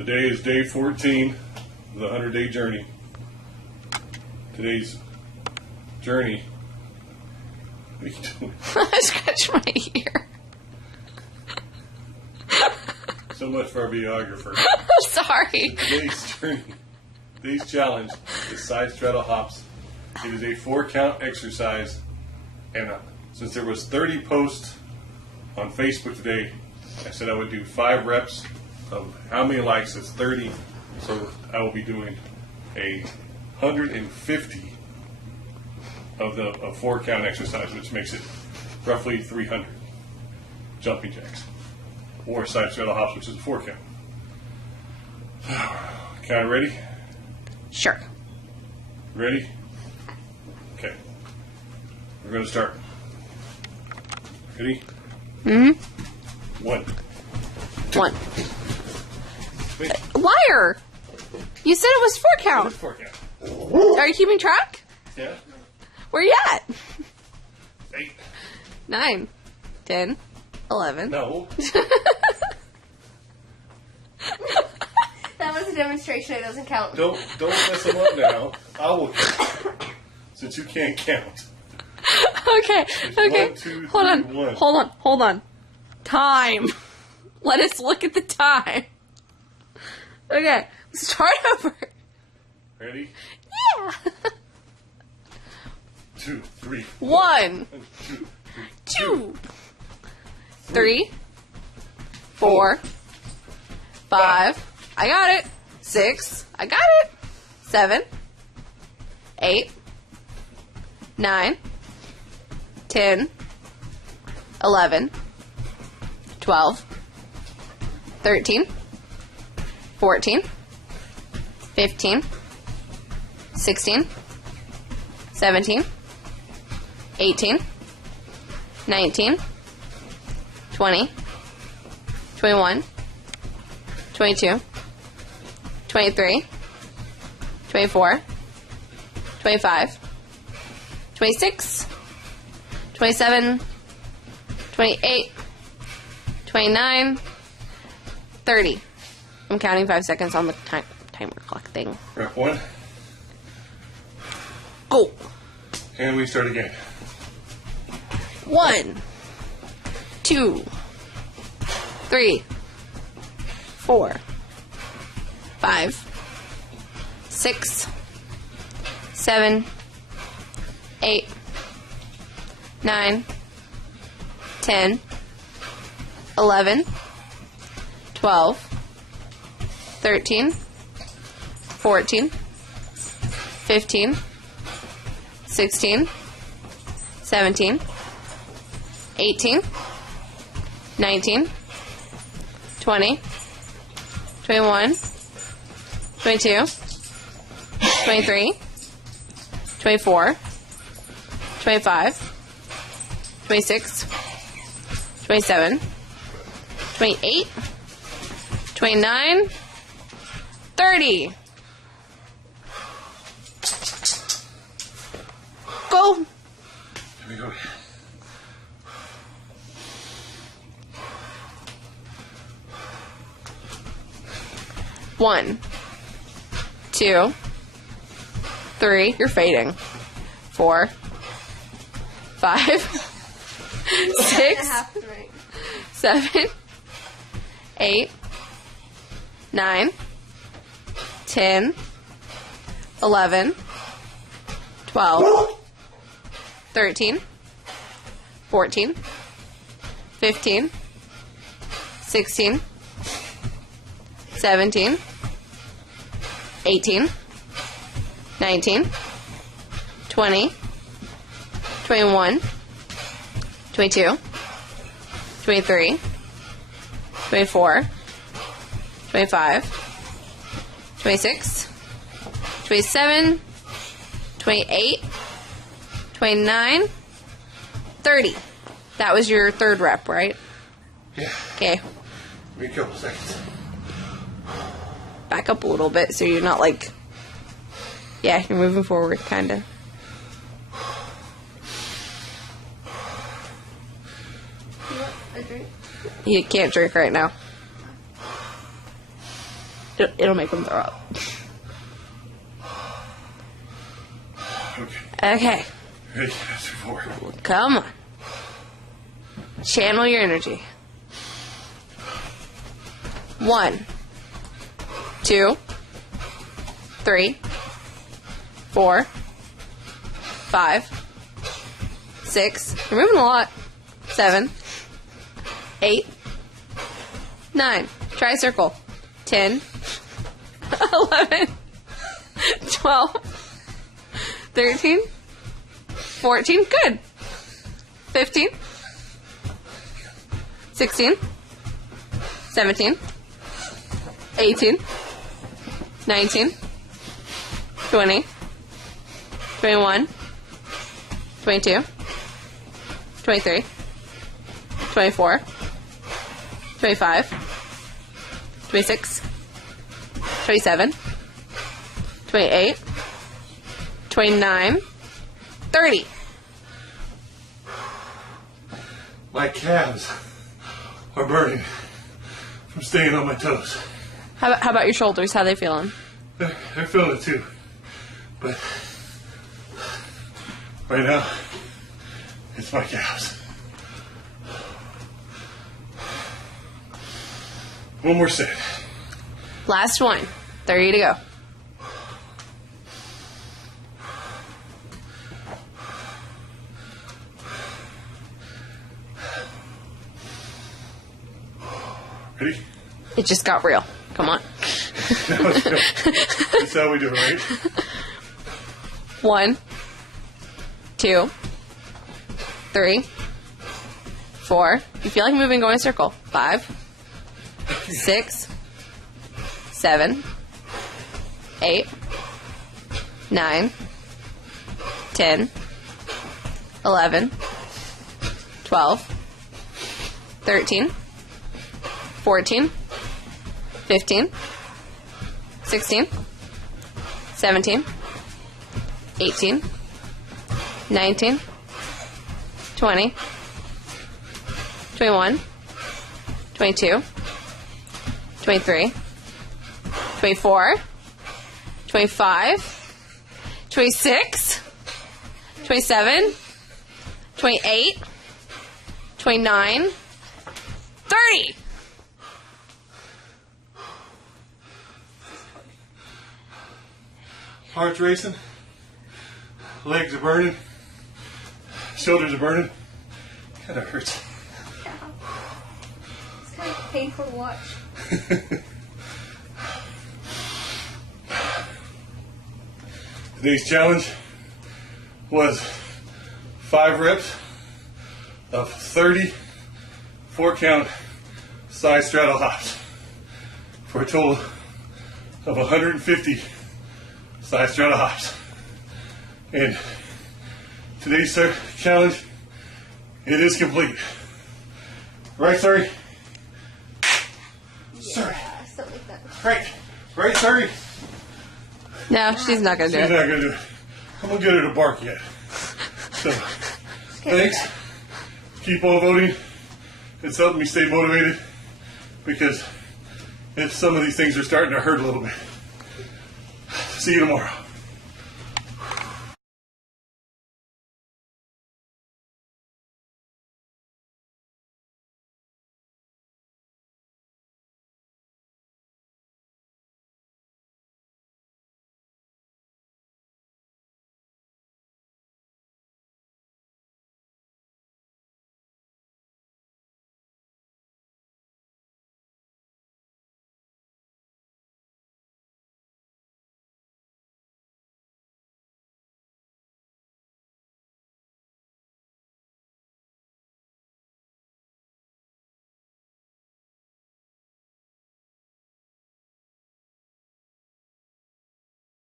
Today is day 14 of the 100-day journey. Today's journey. What are you doing? I scratched my ear. So much for our videographer. I'm sorry. Today's journey, today's challenge is side straddle hops. It is a 4-count exercise, and since there was 30 posts on Facebook today, I said I would do 5 reps of how many likes. It's 30, so I will be doing a 150 of the 4-count exercise, which makes it roughly 300 jumping jacks or side straddle hops, which is a 4-count. Kind of ready? Sure. Ready? Okay. We're going to start. Ready? Mm-hmm. 1. 1. Wait. Liar! You said it was 4 count. It's 4 count. Are you keeping track? Yeah. Where you at? 8. 9, 10, 11. No. That was a demonstration. It doesn't count. Don't mess them up now. I will count. Since you can't count. Okay. Okay. 1, 2, 3, Hold on. 1. Hold on. Time. Let us look at the time. Okay. Start over. Ready? Yeah. 2, 3. 1, 2. 2, 3, 4, 5. I got it. 6. I got it. 7, 8, 9, 10, 11, 12, 13, 14, 15, 16, 17, 18, 19, 20, 21, 22, 23, 24, 25, 26, 27, 28, 29, 30. I'm counting 5 seconds on the timer clock thing. Rep 1. Go. And we start again. 1, 2, 3, 4, 5, 6, 7, 8, 9, 10, 11, 12, 13, 14, 15, 16, 17, 18, 19, 20, 21, 22, 23, 24, 25, 26, 27, 28, 29, 30. Go. Here we go. One, 2, 3. You're fading. 4, 5, 6, Half the right. 7, 8, 9, 10, 11, 12, 13, 14, 15, 16, 17, 18, 19, 20, 21, 22, 23, 24, 25, 26, 27, 28, 29, 30. That was your 3rd rep, right? Yeah. Okay. Give me a couple seconds. Back up a little bit so you're not like... Yeah, you're moving forward, kind of. You want a drink? You can't drink right now. It'll make them throw up. Okay. Okay. Ready? That's 4. Come on. Channel your energy. 1, 2, 3, 4, 5, 6. You're moving a lot. 7, 8, 9. Try a circle. 10, 11, 12, 13, 14. Good. 15, 16, 17, 18, 19, 20, 21, 22, 23, 24, 25, 26, 27, 28, 29, 30. My calves are burning from staying on my toes. How about your shoulders? How they feeling? They're feeling it too. But right now, it's my calves. One more set. Last one. 30 to go. Ready? It just got real. Come on. That's how we do it, right? 1, 2, 3, 4. You feel like moving, go in a circle. 5, 6, 7, 8, 9, 10, 11, 12, 13, 14, 15, 16, 17, 18, 19, 20, 21, 22, 23, 24, 25, 26, 27, 28, 29, 30. Heart's racing. Legs are burning. Shoulders are burning. Kind of hurts. It's kind of painful to watch. Today's challenge was 5 reps of 30 4-count side straddle hops for a total of 150 side straddle hops. And today's challenge, it is complete. Right, Surrey? Surrey. Yeah, something like that. Right. Right, Surrey? No, she's not going to She's do it. not going to do it. I'm going to get her to bark yet. So, thanks. Keep on voting. It's helping me stay motivated because some of these things are starting to hurt a little bit. See you tomorrow.